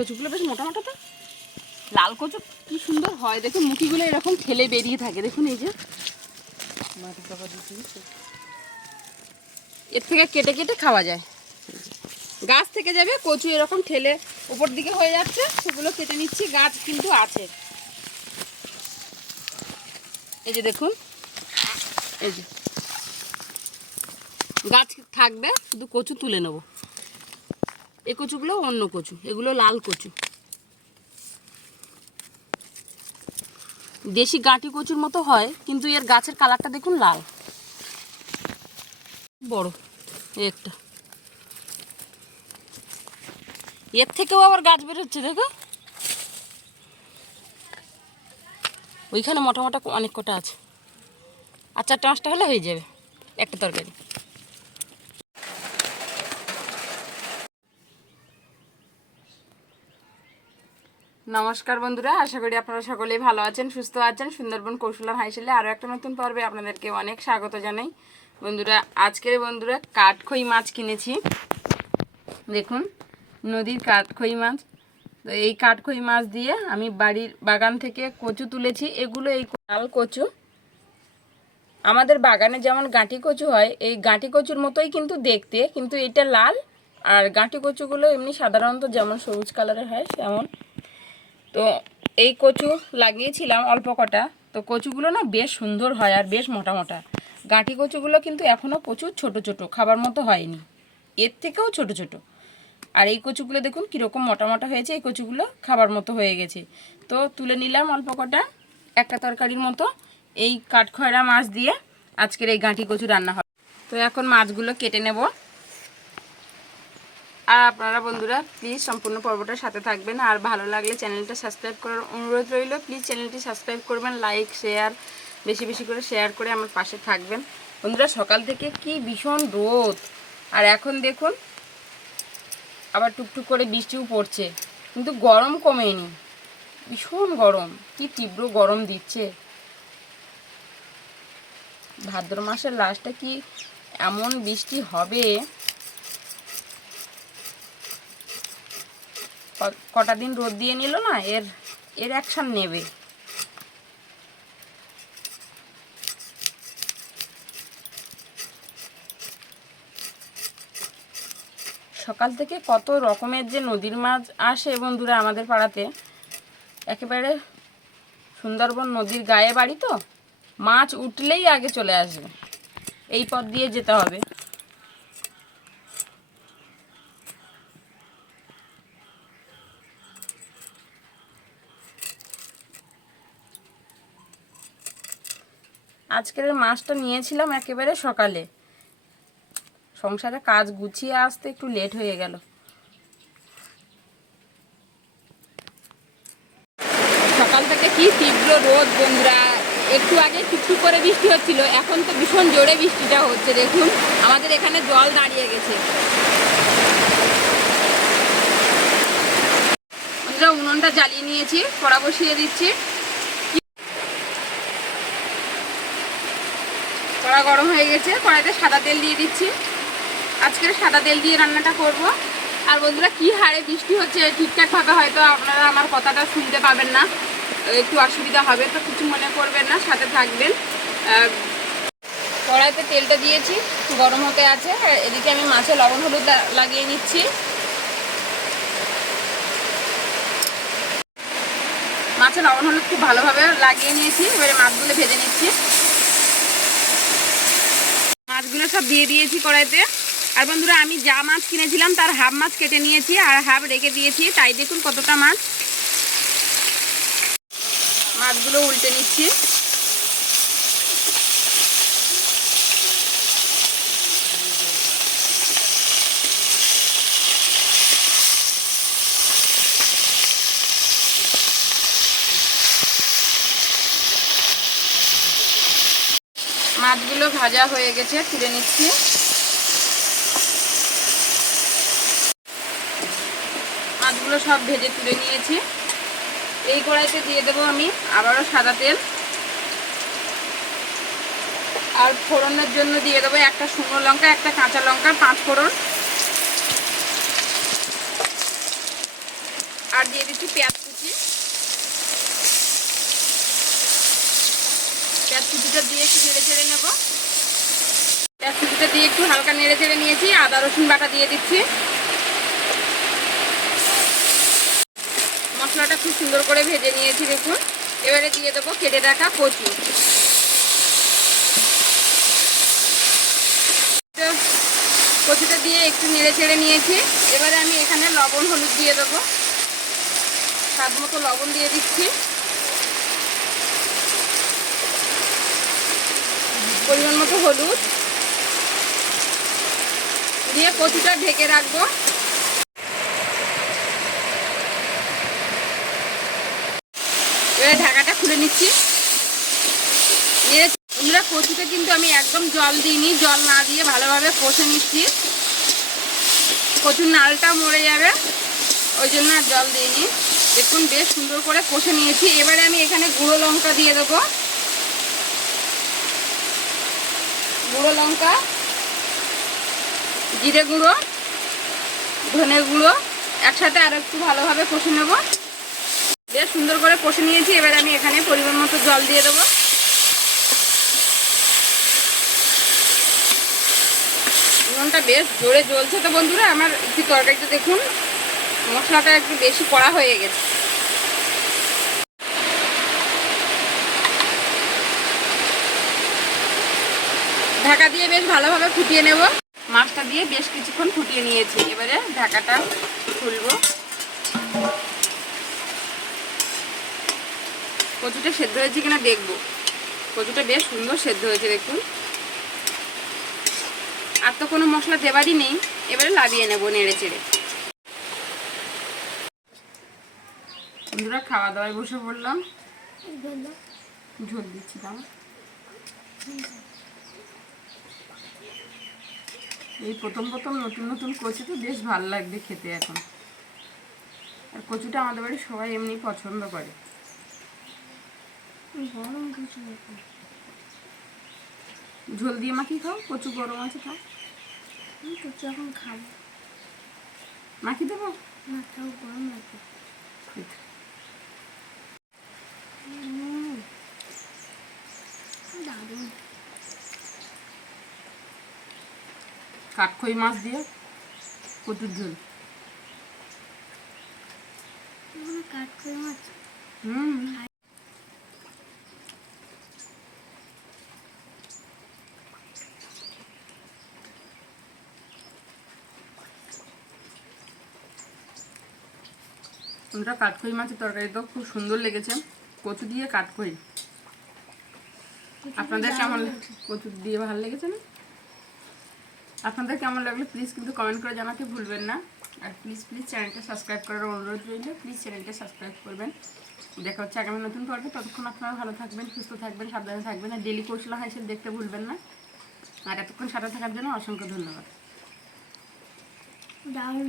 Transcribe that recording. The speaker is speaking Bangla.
কচুগুলো বেশ মোটা মোটা তো। লাল কচু কি সুন্দর হয়। দেখুন মুখিগুলো এরকম ঠেলে বেরিয়ে থাকে। দেখুন এই যে। মাটি চাপা দিচ্ছি এর থেকে কেটে কেটে খাওয়া যায়। গাছ থেকে যাবে কচু এরকম ঠেলে উপর দিকে হয়ে যাচ্ছে। সেগুলো কেটে নিচ্ছি গাছ কিন্তু আছে। এই যে দেখুন। এই যে। গাছ থাকবে শুধু কচু তুলে নেব। এই কচুগুলো অন্য কচু, এগুলো লাল কচু। দেশি গাঁটি কচুর মতো হয়, কিন্তু এর গাছের কালারটা দেখুন লাল। বড় একটা। এর থেকেও আবার গাছ বেরোচ্ছে দেখো। ওইখানে মোটা মোটা অনেক কটা আছে। আর চারটে পাঁচটা হলে হয়ে যাবে, একটা তরকারি। নমস্কার বন্ধুরা, আশা করি আপনারা সকলেই ভালো আছেন, সুস্থ আছেন। সুন্দরবন কৌশলার হাইসেলে আরও একটা নতুন পর্বে আপনাদেরকে অনেক স্বাগত জানাই। বন্ধুরা, আজকের বন্ধুরা কাঠখই মাছ কিনেছি। দেখুন, নদীর কাঠখই মাছ। তো এই কাঠখই মাছ দিয়ে আমি বাড়ির বাগান থেকে কচু তুলেছি। এগুলো এই লাল কচু। আমাদের বাগানে যেমন গাঁটি কচু হয়, এই গাঁটি কচুর মতোই কিন্তু দেখতে, কিন্তু এটা লাল। আর গাঁটি কচুগুলো এমনি সাধারণত যেমন সবুজ কালারের হয় তেমন তো এই কচু লাগিয়েছিলাম অল্প কটা। তো কচুগুলো না বেশ সুন্দর হয় আর বেশ মোটা মোটা। গাঁটি কচুগুলো কিন্তু এখনও প্রচুর ছোট ছোট, খাবার মতো হয়নি। এর থেকেও ছোট ছোট। আর এই কচুগুলো দেখুন কীরকম মোটা মোটা হয়েছে, এই কচুগুলো খাবার মতো হয়ে গেছে। তো তুলে নিলাম অল্প কটা, একটা তরকারির মতো। এই কাঠখয়রা মাছ দিয়ে আজকের এই গাঁটি কচু রান্না হবে। তো এখন মাছগুলো কেটে নেব। আর আপনারা বন্ধুরা প্লিজ সম্পূর্ণ পর্বটার সাথে থাকবেন। আর ভালো লাগলে চ্যানেলটা সাবস্ক্রাইব করার অনুরোধ রইল। প্লিজ চ্যানেলটি সাবস্ক্রাইব করবেন লাইক শেয়ার বেশি বেশি করে শেয়ার করে আমার পাশে থাকবেন। বন্ধুরা, সকাল থেকে কি ভীষণ রোদ। আর এখন দেখুন, আবার টুকটুক করে বৃষ্টিও পড়ছে। কিন্তু গরম কমেনি। ভীষণ গরম। কি তীব্র গরম দিচ্ছে। ভাদ্র মাসের লাস্টে কি এমন বৃষ্টি হবে? কটা দিন রোদ দিয়ে নিল না, এর এর অ্যাকশন নেবে। সকাল থেকে কত রকমের যে নদীর মাছ আসে বন্ধুরা আমাদের পাড়াতে, একেবারে সুন্দরবন নদীর গায়ে বাড়ি তো, মাছ উঠলেই আগে চলে আসবে। এই পথ দিয়ে যেতে হবে। আজকের মাছটা নিয়েছিলাম একেবারে সকালে। সংসারে কাজ গুছিয়ে আসতে একটু লেট হয়ে গেল। সকাল থেকে কি তীব্র রোদ বন্ধুরা। একটু আগে টুকটুক করে বৃষ্টি হচ্ছিল, এখন তো ভীষণ জোরে বৃষ্টিটা হচ্ছে, দেখুন। আমাদের এখানে জল দাঁড়িয়ে গেছে। উনুনটা জ্বালিয়ে নিয়েছি কড়া বসিয়ে দিচ্ছি। কড়া গরম হয়ে গেছে। কড়াইতে সাদা তেল দিয়ে দিচ্ছি। আজকের সাদা তেল দিয়ে রান্নাটা করব। আর বন্ধুরা, কি হারে বৃষ্টি হচ্ছে, ঠিকঠাকভাবে হয়তো আপনারা আমার কথাটা শুনতে পাবেন না। একটু অসুবিধা হবে তো কিছু মনে করবেন না, সাথে থাকবেন। কড়াইতে তেলটা দিয়েছি গরম হতে আছে। এদিকে আমি মাছে লবণ হলুদ লাগিয়ে নিচ্ছি। মাছে লবণ হলুদ খুব ভালোভাবে লাগিয়ে নিয়েছি। এবারে মাছগুলো ভেজে নিচ্ছি। মাছগুলো সব দিয়ে দিয়েছি কড়াইতে। আর বন্ধুরা, আমি যা মাছ কিনেছিলাম তার হাফ মাছ কেটে নিয়েছি আর হাফ রেখে দিয়েছি। তাই দেখুন কতটা মাছ। মাছগুলো উল্টে নিচ্ছি। মাছগুলো ভাজা হয়ে গেছে, তুলে নিচ্ছি। মাছগুলো সব ভেজে তুলে নিয়েছি। এই কড়াইতে দিয়ে দেবো আমি আবারও সাদা তেল। আর ফোড়নের জন্য দিয়ে দেবো একটা শুকনো লঙ্কা, একটা কাঁচা লঙ্কা পাঁচ ফোড়ন। আর দিয়ে দিচ্ছি পেঁয়াজ কুচিটা দিয়ে একটু নেড়ে চেড়ে নেব। কুচিটা দিয়ে একটু হালকা নেড়ে চেড়ে নিয়েছি, আদা, রসুন বাটা দিয়ে দিচ্ছি। মশলাটা খুব সুন্দর করে ভেজে নিয়েছি দেখুন। এবারে দিয়ে দেবো কেটে রাখা কচু। কচুটা দিয়ে একটু নেড়ে চেড়ে নিয়েছি। এবারে আমি এখানে লবণ, হলুদ দিয়ে দেবো। স্বাদ মতো লবণ দিয়ে দিচ্ছি। পরিমাণ মতো হলুদ। দিয়ে কচুটা ঢেকে রাখব। এবারে ঢাকাটা খুলে নিচ্ছি। বন্ধুরা, কচুতে কিন্তু আমি একদম জল দিইনি। জল না দিয়ে ভালোভাবে কষে নিচ্ছি। কচুর নালটা মরে যাবে। ওই জন্য আর জল দিইনি। দেখুন, বেশ সুন্দর করে কষে নিয়েছি। এবারে আমি এখানে গুঁড়ো লঙ্কা দিয়ে দেবো। গুঁড়ো লঙ্কা, জিরে গুঁড়ো, ধনে গুঁড়ো, একসাথে আর একটু ভালোভাবে কষে নেব। বেশ সুন্দর করে কষে নিয়েছি, এবার আমি এখানে পরিমাণ মতো জল দিয়ে দেবো। উনুনটা বেশ জোরে জ্বলছে তো বন্ধুরা, আমার একটু তরকারিতে দেখুন, মশলাটা একটু বেশি কড়া হয়ে গেছে। ঢাকা দিয়ে বেশ ভালোভাবে ফুটিয়ে নেব। মাছটা দিয়ে বেশ কিছুক্ষণ ফুটিয়ে নিয়েছি। এবারে ঢাকাটা খুলবো। কচুটা সেদ্ধ হয়েছে কিনা দেখব। কচুটা বেশ সুন্দর সেদ্ধ হয়েছে দেখুন। আর তো কোনো মশলা দেবারই নেই। এবারে লাভিয়ে নেব নেড়ে চেড়ে। বন্ধুরা খাওয়া দাওয়ায় বসে পড়লাম। ঝোল দিচ্ছি এই প্রথম প্রথম নতুন নতুন কচু তো বেশ ভালো লাগবে খেতে এখন। আর কচুটা আমাদের বাড়ি সবাই এমনি পছন্দ করে। গরম কিছু ঝোল দিয়ে মাখি খাও? কচু গরম আছে খাও। কচু এখন খাব। মাখি দেবো? না গরম লাগবে। দারুণ। কাঠখই মাছ দিয়ে কচুর ঝোল। হুম। কাঠখই মাছের তরকারি তো খুব সুন্দর লেগেছে। কচু দিয়ে কাঠখই। আপনাদের কেমন কচু দিয়ে ভালো লেগেছে না? আপনাদের কেমন লাগল প্লিজ কিন্তু কমেন্ট করে জানাতে ভুলবেন না। আর প্লিজ প্লিজ চ্যানেলটা সাবস্ক্রাইব করার অনুরোধ রইল। প্লিজ চ্যানেলটা সাবস্ক্রাইব করবেন। দেখা হচ্ছে আগামী নতুন পর্বে। ততক্ষণ আপনারা ভালো থাকবেন, সুস্থ থাকবেন, সাবধানে থাকবেন। আর ডেলি কৌশল হয় সে দেখতে ভুলবেন না। আর এতক্ষণ সাথে থাকার জন্য অসংখ্য ধন্যবাদ। দারুণ